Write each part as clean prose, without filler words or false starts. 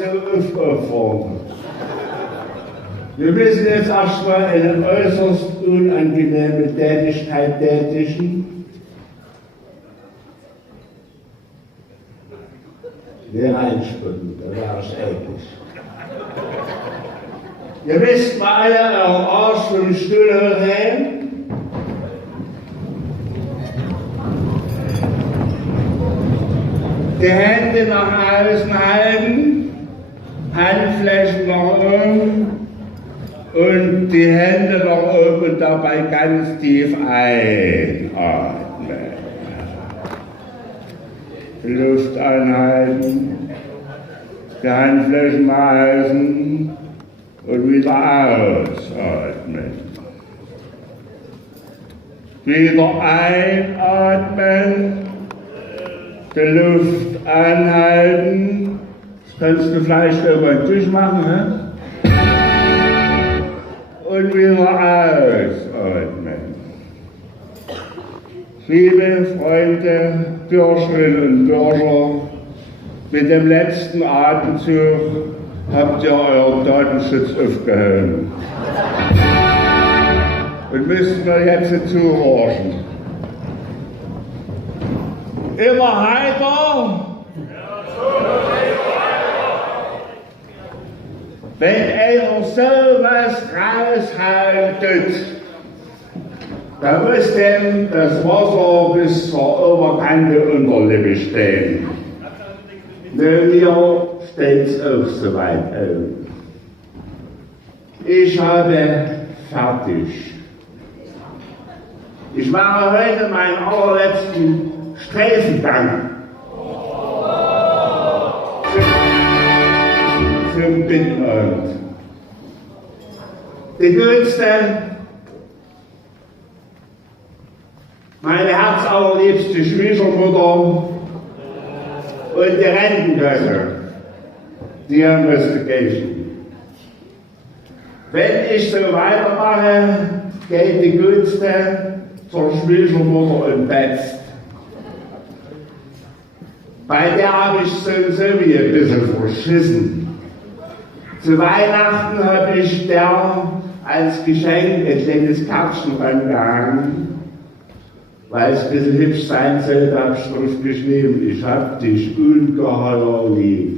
so aufopfern. Wir müssen jetzt erstmal eine äußerst unangenehme Tätigkeit tätigen. Wir reinspucken, da wäre ich eklig. Ihr müsst mal alle euren Arsch vom Stuhl hochheben. Die Hände nach außen halten, Handflächen nach oben und die Hände nach oben und dabei ganz tief einatmen. Die Luft anhalten, die Handflächen nach außen und wieder ausatmen. Wieder einatmen. Die Luft anhalten. Das kannst du vielleicht über den Tisch machen, ne? Und wieder ausatmen. Liebe Freunde, Bürscherinnen und Bürscher, mit dem letzten Atemzug habt ihr euren Datenschutz aufgehoben. Und müssen wir jetzt zuhorchen. Immer heiter. Wenn einer sowas raushauen tut, dann muss dem das Wasser bis zur Oberkante Unterlippe stehen. Mir steht's auch so weit oben. Ich habe fertig. Ich mache heute meinen allerletzten Streifengang zum Bittenamt. Die Gülste, meine herzallerliebste Schwiegermutter und die Rentenkasse, die müsste gehen. Wenn ich so weitermache, geht die Gülste zur Schwiegermutter und betzt. Bei der habe ich sowieso wie ein bisschen verschissen. Zu Weihnachten habe ich der als Geschenk ein kleines Kärtchen rangehangen, weil es ein bisschen hübsch sein sollte, habe ich drauf geschrieben, ich hab dich ungeheuer lieb.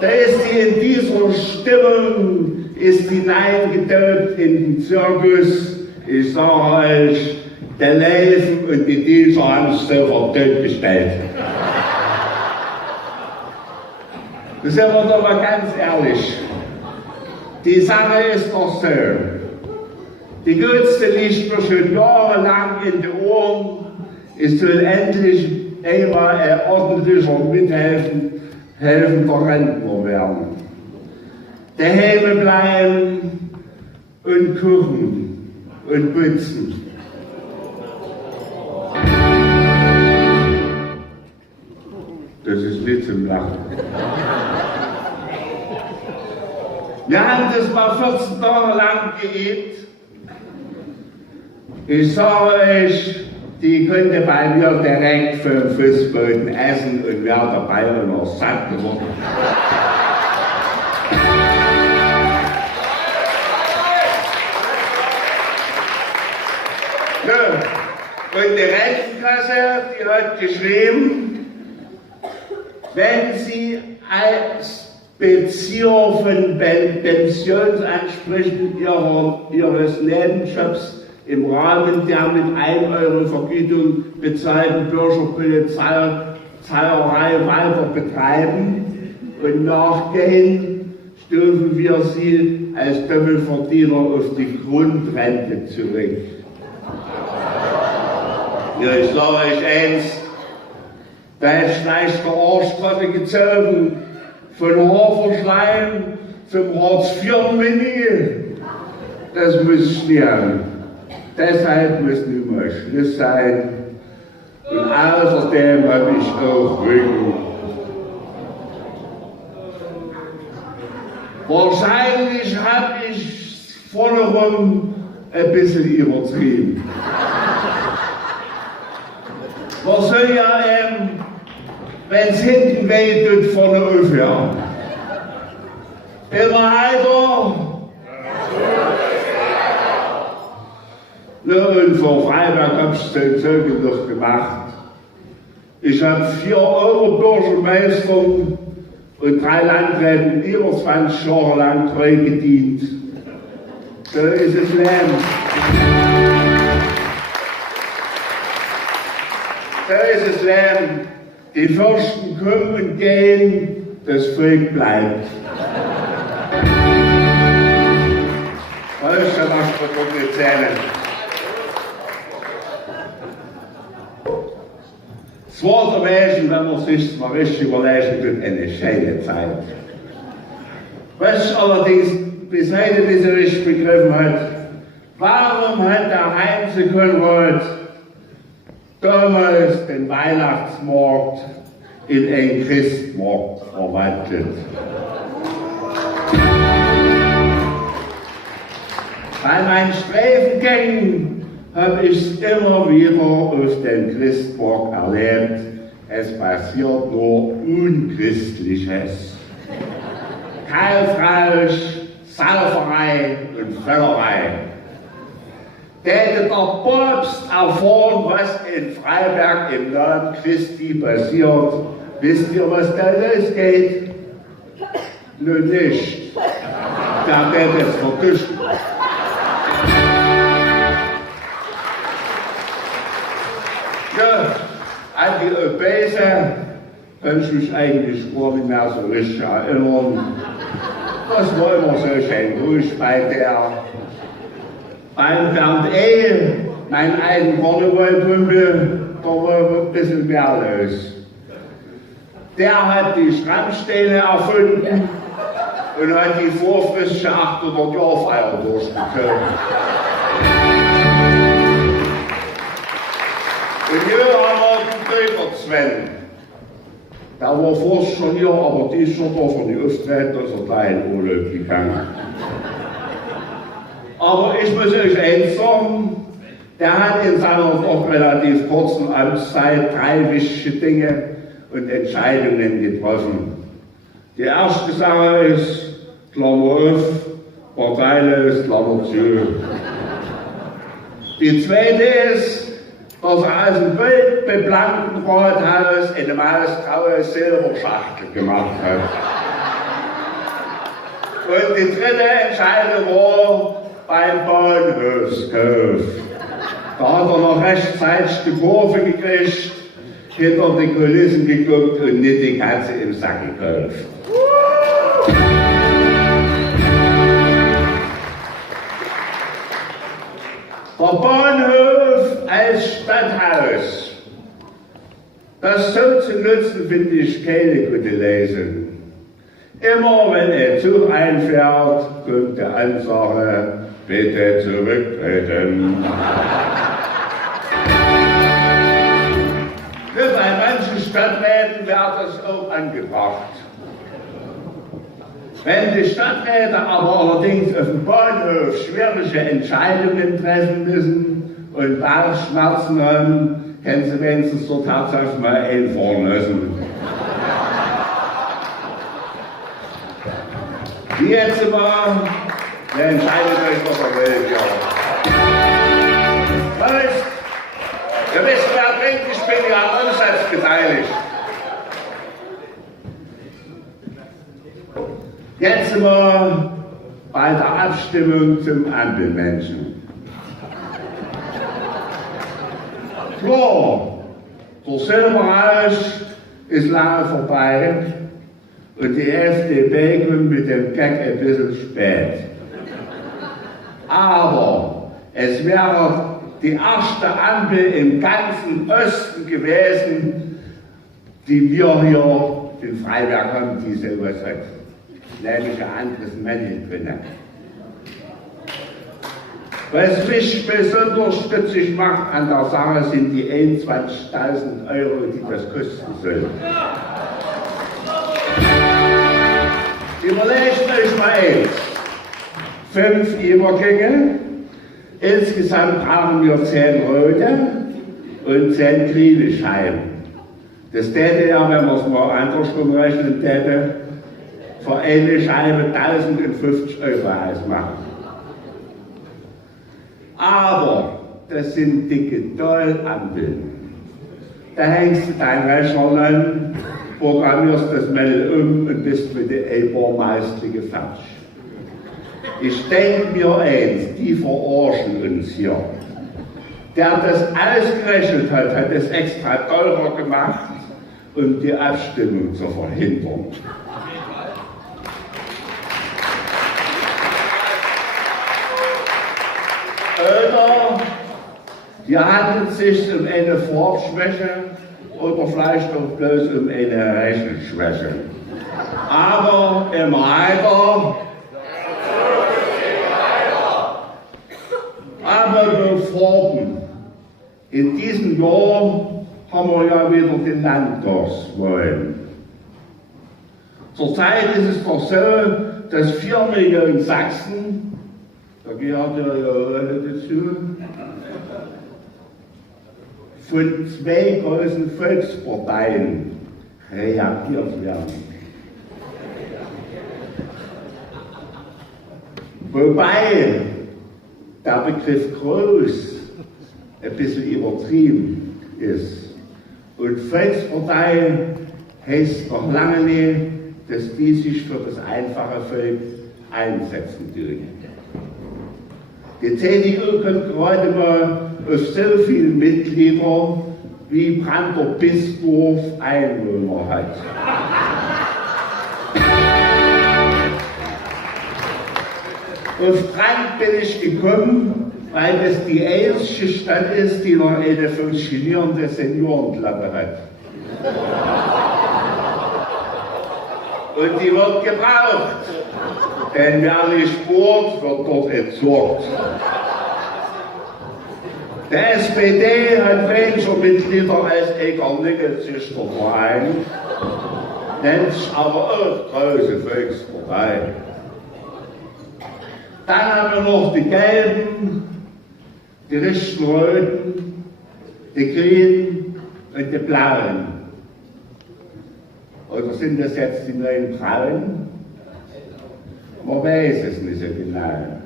Da ist sie in dieser Stimmung, ist hineingedauert in den Zirkus. Ich sage euch, der Löwen und die Diener haben es sofort totgestellt. Das sind wir doch mal ganz ehrlich. Die Sache ist doch so. Die Gülste liegt mir schon jahrelang in den Ohren. Es soll endlich einmal ein ordentlicher helfender Rentner werden. Daheim bleiben und kochen und putzen. Das ist nicht zum Lachen. Wir haben das mal 14 Tage lang geübt. Ich sage euch, die konnte bei mir direkt vom Fußboden essen und wäre dabei noch satt geworden. Ja. Und die Rentenkasse, die hat geschrieben, wenn Sie als Bezieher von Pensionsansprüchen Ihres Nebenjobs im Rahmen der mit 1 Euro Vergütung bezahlten Bürscherbolizeier weiter betreiben und nachgehen, stufen wir Sie als Doppelverdiener auf die Grundrente zurück. Ja, ich sage euch eins, da hätte ich gleich der Arschkarte gezogen, von Haferschleim zum Hartz-IV-Menü. Das muss ich nicht haben. Deshalb muss nun mal Schluss sein. Und außerdem habe ich auch Rücken. Wahrscheinlich habe ich vorne rum ein bisschen übertrieben. Man soll ja, wenn es hinten weh tut, vorne aufhören. Immer weiter. Und vor Freiberg habe ich den Zeugen noch gemacht. Ich habe 4 Euro Bürgermeisterung und 3 Landräten über 20 Jahre lang treu gedient. So ist es Leben. So ist es Leben. Die Fürsten kommen und gehen, das Volk bleibt. Das ist ja was für die Zähne. Es war der Menschen, wenn man sich mal richtig überlegen tut, eine schöne Zeit. Was ich allerdings bis heute nicht so richtig begriffen hat, warum hat der Heinze Konrad damals den Weihnachtsmarkt in einen Christmarkt verwandelt? Bei meinen Streifengängen habe ich es immer wieder auf den Christmarkt erlebt. Es passiert nur Unchristliches. Kaufrausch, Sauferei und Völlerei. Hätte der Papst erfahren, was in Freiberg im Namen Christi passiert, wisst ihr, was da losgeht? Nun nicht. Da wird es vertuscht. Ja, an die Obese kann ich mich eigentlich gar nicht mehr so richtig erinnern. Das war immer so schön ruhig bei der. Beim Bernd mein alten Karnevalkumpel, da war ein bisschen mehr los. Der hat die Schrammsteine erfunden und hat die vorfrische 800 Jahrfeier durchgezogen. Und hier haben wir den Dögerzwen. Der war fast schon hier, aber die ist schon da von den Auftritten, dass er gleich in Urlaub gegangen. Aber ich muss euch eins sagen, der hat in seiner doch relativ kurzen Amtszeit 3 wichtige Dinge und Entscheidungen getroffen. Die erste Sache ist, Klammer auf, parteilos, Klammer zu. Die zweite ist, dass er aus dem goldbeplankten Rathaus eine mausgraue Silberschachtel gemacht hat. Und die dritte Entscheidung war beim Bahnhofskauf. Da hat er noch rechtzeitig die Kurve gekriegt, hinter die Kulissen geguckt und nicht die Katze im Sack gekauft. Der Bahnhof als Stadthaus. Das so zu nutzen, finde ich keine gute Lösung. Immer wenn ein Zug einfährt, kommt die Ansage, bitte zurücktreten. Bei manchen Stadträten wird das auch angebracht. Wenn die Stadträte aber allerdings auf dem Bahnhof schwierige Entscheidungen treffen müssen und Bauchschmerzen haben, können sie wenigstens zur Tatsache mal einfahren lassen. Wie jetzt mal, wer entscheidet euch, was er will, ja. Weißt, ihr wisst, wer denkt, ich bin ja am Umsatz beteiligt. Jetzt mal bei der Abstimmung zum Ampelmenschen. Klar, der Silberrausch ist lange vorbei und die FDP kommt mit dem Gag ein bisschen spät. Aber es wäre die erste Ampel im ganzen Osten gewesen, die wir hier in Freiberg haben, die sowas hat. Nämlich ein anderes Männchen drin. Was mich besonders stutzig macht an der Sache sind die 21.000 Euro, die das kosten soll. Überlegt euch mal eins. 5 Übergänge, insgesamt brauchen wir 10 rote und 10 grüne Scheiben. Das täte ja, wenn man es mal andersrum rechnen täte, für eine Scheibe 1050 Euro ausmachen. Aber das sind Digitalampeln. Da hängst du deinen Rechner an, programmierst das Mail und bist mit der E-Bohrmeistrige fertig. Ich denke mir eins, die verarschen uns hier. Der das ausgerechnet hat, hat es extra teurer gemacht, um die Abstimmung zu verhindern. Oder hier handelt es sich um eine Farbschwäche oder vielleicht auch bloß um eine Rechenschwäche. Aber im Alter, aber Farben. In diesem Jahr haben wir ja wieder die Landtagswahlen. Zurzeit ist es doch so, dass 4 Millionen Sachsen, da gehört ja alle dazu, von 2 großen Volksparteien reagiert werden. Wobei der Begriff groß ein bisschen übertrieben ist. Und Volkspartei heißt noch lange nicht, dass die sich für das einfache Volk einsetzen tun. Die CDU kommt gerade mal auf so viele Mitglieder, wie Brandenburg-Bisdorf Einwohner hat. Auf Brand bin ich gekommen, weil es die einzige Stadt ist, die noch eine funktionierende Seniorenklappe hat. Und die wird gebraucht, denn wer nicht spurt, wird dort entsorgt. Der SPD hat weniger Mitglieder als Eger-Nickel-Züchterverein, nennt sich aber auch große Volkspartei. Dann haben wir noch die Gelben, die richtigen Roten, die Grünen und die Blauen. Oder sind das jetzt die neuen Braunen? Man weiß es nicht so genau.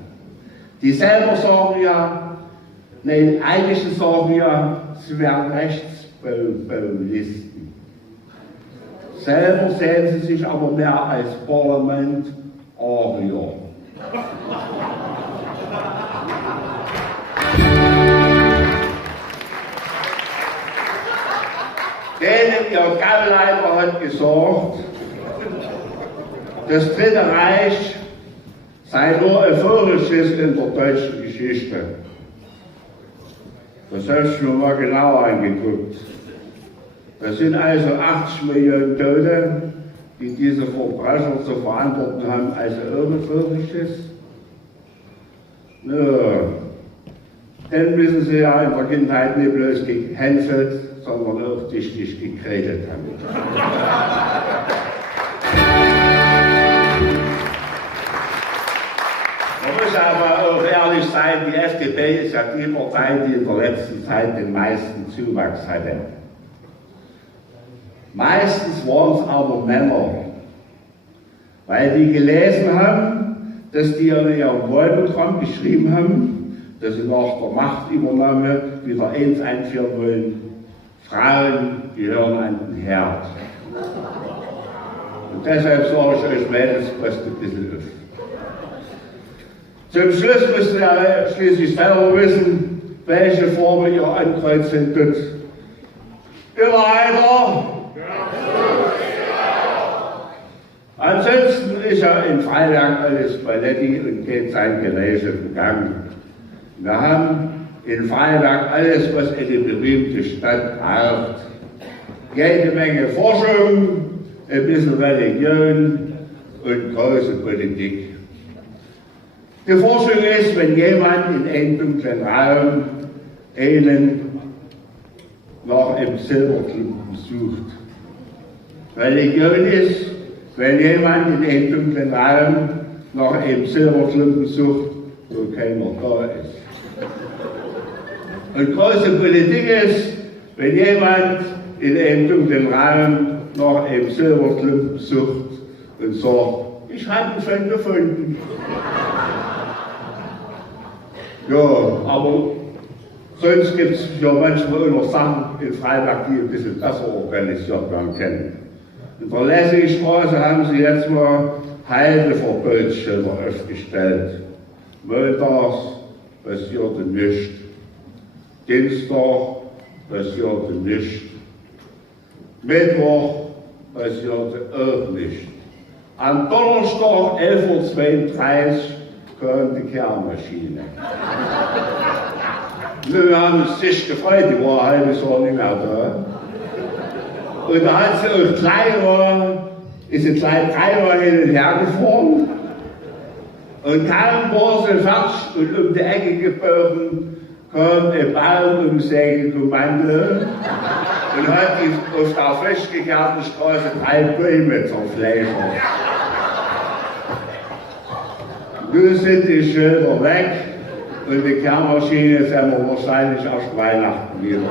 Die selber sagen ja, nein, eigentlich sagen ja, sie wären Rechtspopulisten. Selber sehen sie sich aber mehr als Parlamentarier. Ihr Gauleiter hat gesagt, das Dritte Reich sei nur ein Vogelschiss in der deutschen Geschichte. Das habe ich mir mal genauer angeguckt. Das sind also 80 Millionen Tote, die diese Verbrecher zu verantworten haben, also ohne Vogelschiss. Ja, dann müssen sie ja in der Kindheit nicht bloß gehänselt, sondern auch tüchtig gekredet haben. Man muss aber auch ehrlich sein, die FDP ist ja die Partei, die in der letzten Zeit den meisten Zuwachs hatte. Meistens waren es aber Männer, weil die gelesen haben, dass die in ihrem Wahlprogramm geschrieben haben, dass sie nach der Machtübernahme wieder eins einführen wollen: Frauen gehören an den Herd. Und deshalb sage ich euch, Mädels, passt ein bisschen auf. Zum Schluss müsst ihr ja schließlich selber wissen, welche Farbe ihr ankreuzen tut. Ihr weiter? Ansonsten ist ja in Freiberg alles Paletti und geht sein geregelten Gang. Wir haben in Freiberg alles, was eine berühmte Stadt braucht. Jede Menge Forschung, ein bisschen Religion und große Politik. Die Forschung ist, wenn jemand in einem dunklen Raum einen nach einem Silberklumpen sucht. Religion ist, wenn jemand in einem dunklen Raum nach einem Silberklumpen sucht, wo keiner da ist. Und große Politik ist, wenn jemand in einem dunklen Raum nach einem Silberklumpen sucht und sagt, ich habe ihn schon gefunden. Ja, aber sonst gibt es ja manchmal auch noch Sachen in Freiberg, die ein bisschen besser organisiert werden können. In der Lessingstraße haben sie jetzt mal Halteverbotsschilder aufgestellt. Montags passierte nichts. Dienstag passierte nichts. Mittwoch passierte auch nichts. Am Donnerstag 11:32 Uhr kam die Kehrmaschine. Wir haben uns sich gefreut, die war ein halbes Jahr nicht mehr da. Und da hat sie auch ist sie gleich dreimal hin und her gefahren. Und kaum war sie fertig und um die Ecke gebogen, kam ein Baum Sägekommando und hat auf der frisch gekehrten Straße 3 Bäume zerfleischt. Nun sind die Schilder weg und die Kehrmaschine sehen wir wahrscheinlich erst Weihnachten wieder.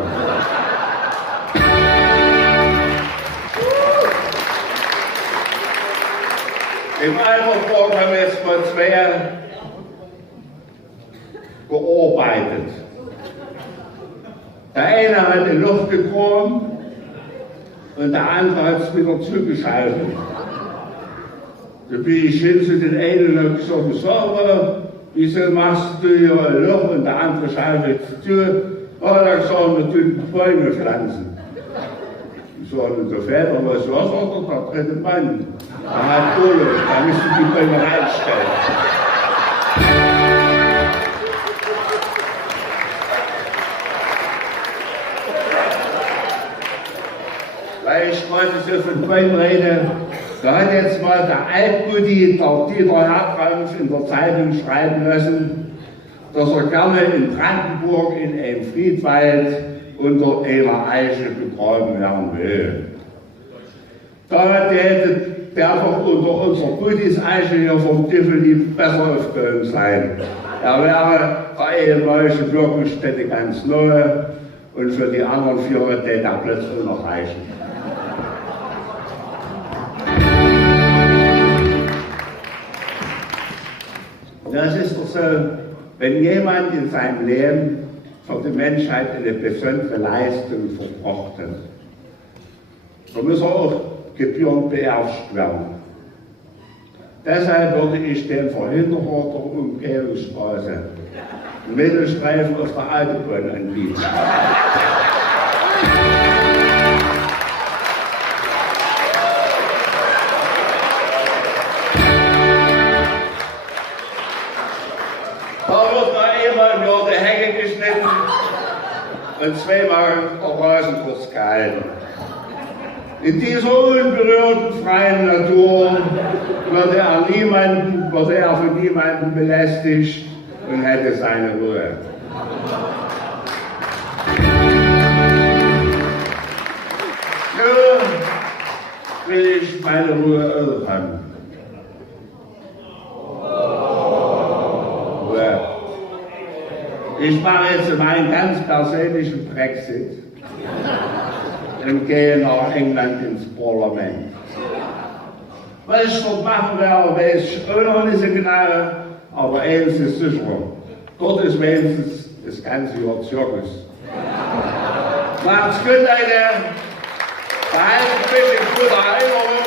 Im Altersburg haben wir jetzt mal 2 gearbeitet. Der eine hat in die Luft gekrochen und der andere hat es wieder zugeschaltet. Da bin ich hin zu den einen und habe gesagt, so, wieso machst du hier ein Loch und der andere schaltet zu? Oh, da gesagt, wir tun Bäume pflanzen. Ich sage, der Väter, was sagt der dritte Mann? Er hat Kohle, da müssen die Bäume reinstellen. Weil ich gerade so von Bäumen rede, da hat jetzt mal der Altmutti, der Dieter Herkrampf, in der Zeitung schreiben lassen, dass er gerne in Brandenburg in einem Friedwald unter einer Eiche begraben werden will. Da hätte der doch unter unserer Buttis Eiche hier vom Tivoli besser aufgehoben sein. Er wäre der ehemalige Wirkungsstätte ganz neu und für die anderen 4 hätte der Platz auch noch reichen. Das ist doch so, wenn jemand in seinem Leben für die Menschheit eine besondere Leistung verbracht hat, dann muss er auch gebührend beherrscht werden. Deshalb würde ich den Verhinderer der Umgehungsstraße einen Mittelstreifen auf der Autobahn anbieten. Und 2-mal der Rasenkurs gehalten. In dieser unberührten freien Natur würde er von niemandem belästigt und hätte seine Ruhe. So will ich meine Ruhe auch haben. Ich mache jetzt meinen ganz persönlichen Brexit und gehe nach England ins Parlament. Was ich dort machen werde, weiß ich auch noch nicht so genau, aber eins ist sicher, dort ist wenigstens das ganze Jahr Zirkus. Macht's gut, Leute! Behaltet ein bisschen gute Erinnerung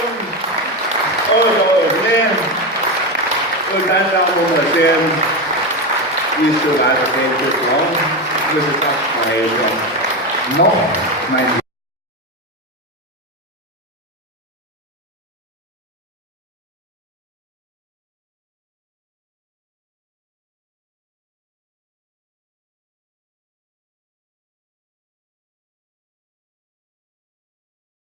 oder auch nicht. Und dann werden wir mal sehen, wie es so weitergehen wird. Ja, das ist erstmal noch, mein